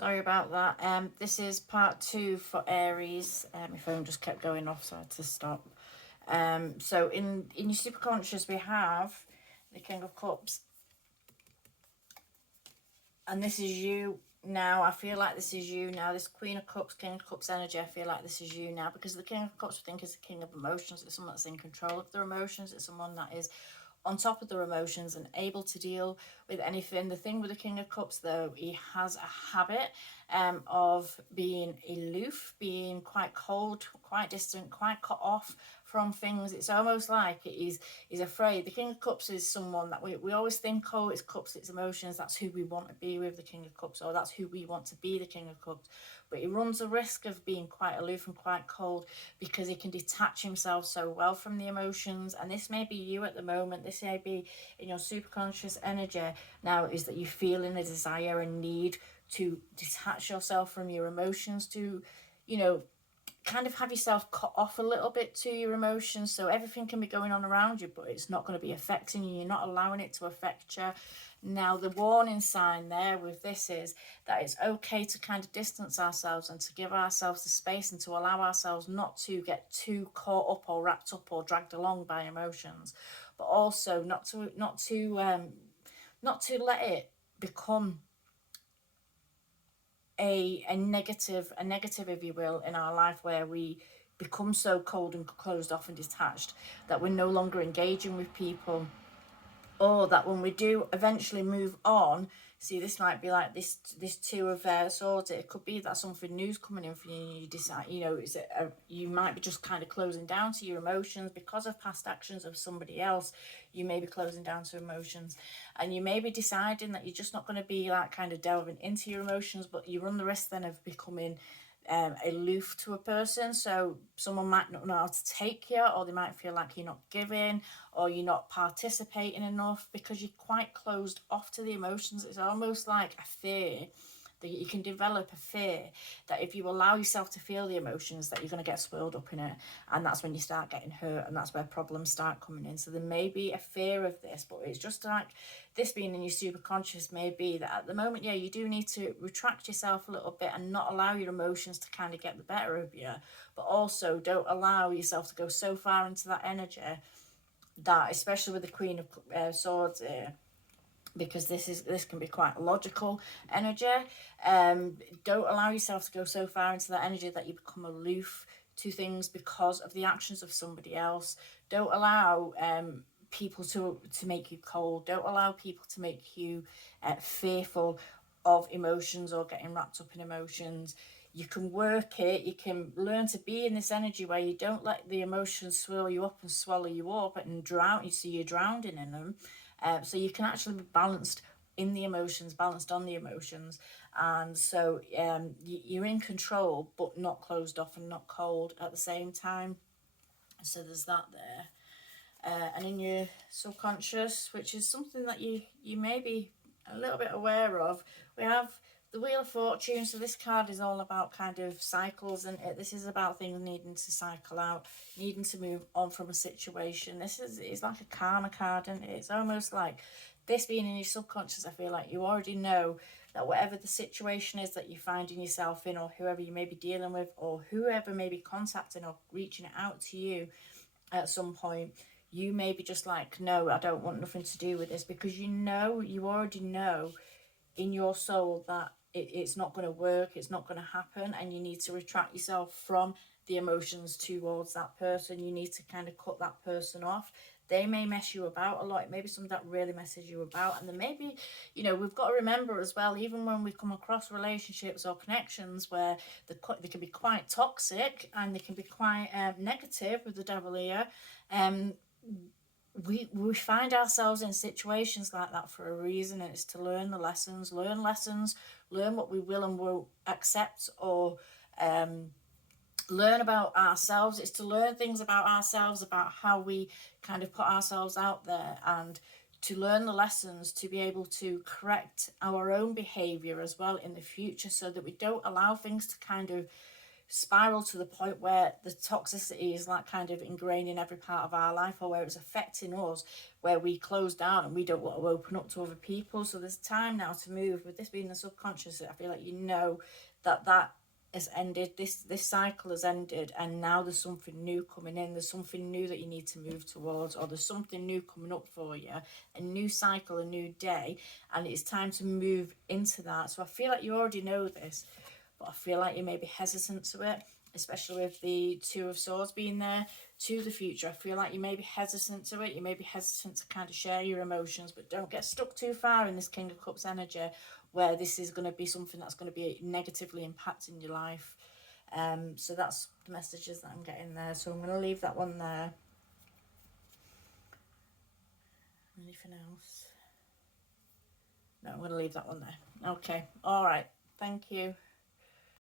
Sorry about that. This is part 2 for Aries. My phone just kept going off, so I had to stop. So in your superconscious, we have the King of Cups, and this is you now. I feel like this is you now. This Queen of Cups, King of Cups energy. I feel like this is you now, because the King of Cups, I think, is the king of emotions. It's someone that's in control of their emotions. It's someone that is on top of their emotions and able to deal with anything. The thing with the King of Cups, though, he has a habit of being aloof, being quite cold, quite distant, quite cut off from things. It's almost like he's afraid. The King of Cups is someone that we always think, oh, it's cups, it's emotions, that's who we want to be with, the King of Cups, or that's who we want to be, the King of Cups. But he runs the risk of being quite aloof and quite cold because he can detach himself so well from the emotions. And this may be you at the moment. This may be in your superconscious energy now, is that you feel in a desire and need to detach yourself from your emotions, to, kind of have yourself cut off a little bit to your emotions, so everything can be going on around you, but it's not going to be affecting you. You're not allowing it to affect you. Now, the warning sign there with this is that it's okay to kind of distance ourselves and to give ourselves the space and to allow ourselves not to get too caught up or wrapped up or dragged along by emotions, but also not to let it become a negative, if you will, in our life, where we become so cold and closed off and detached that we're no longer engaging with people, or that when we do eventually move on, see, this might be like this two of swords. It could be that something new's coming in for you, and you decide, you might be just kind of closing down to your emotions because of past actions of somebody else. You may be closing down to emotions, and you may be deciding that you're just not going to be like kind of delving into your emotions, but you run the risk then of becoming aloof to a person. So someone might not know how to take you, or they might feel like you're not giving, or you're not participating enough because you're quite closed off to the emotions. It's almost like a fear that you can develop, a fear that if you allow yourself to feel the emotions, that you're going to get swirled up in it, and that's when you start getting hurt, and that's where problems start coming in. So there may be a fear of this, but it's just like this being in your superconscious may be that at the moment, yeah, you do need to retract yourself a little bit and not allow your emotions to kind of get the better of you, but also don't allow yourself to go so far into that energy that, especially with the Queen of Swords here, because this can be quite a logical energy. Don't allow yourself to go so far into that energy that you become aloof to things because of the actions of somebody else. Don't allow people to make you cold. Don't allow people to make you fearful of emotions or getting wrapped up in emotions. You can work it. You can learn to be in this energy where you don't let the emotions swirl you up and swallow you up and drown you, so you're drowning in them. So you can actually be balanced in the emotions, balanced on the emotions. And so you're in control, but not closed off and not cold at the same time. So there's that there. And in your subconscious, which is something that you may be a little bit aware of, we have the Wheel of Fortune. So this card is all about kind of cycles, and this is about things needing to cycle out, needing to move on from a situation. It's like a karma card, and it's almost like this being in your subconscious. I feel like you already know that whatever the situation is that you're finding yourself in, or whoever you may be dealing with, or whoever may be contacting or reaching out to you at some point, you may be just like, no, I don't want nothing to do with this, because you already know in your soul that it's not going to work, it's not going to happen, and you need to retract yourself from the emotions towards that person. You need to kind of cut that person off. They may mess you about a lot. It may be something that really messes you about. And then maybe, we've got to remember as well, even when we come across relationships or connections where they can be quite toxic and they can be quite negative with the devil here, we find ourselves in situations like that for a reason, and it's to learn the lessons, learn what we will and won't accept, or learn about ourselves. It's to learn things about ourselves, about how we kind of put ourselves out there, and to learn the lessons to be able to correct our own behavior as well in the future, so that we don't allow things to kind of spiral to the point where the toxicity is like kind of ingrained in every part of our life, or where it's affecting us, where we close down and we don't want to open up to other people. So there's time now to move. With this being the subconscious, I feel like you know that that has ended, this cycle has ended, and now there's something new coming in. There's something new that you need to move towards, or there's something new coming up for you, a new cycle, a new day, and it's time to move into that. So I feel like you already know this, but I feel like you may be hesitant to it, especially with the Two of Swords being there to the future. I feel like you may be hesitant to it. You may be hesitant to kind of share your emotions, but don't get stuck too far in this King of Cups energy, where this is going to be something that's going to be negatively impacting your life. So that's the messages that I'm getting there. So I'm going to leave that one there. Anything else? No, I'm going to leave that one there. Okay. All right. Thank you.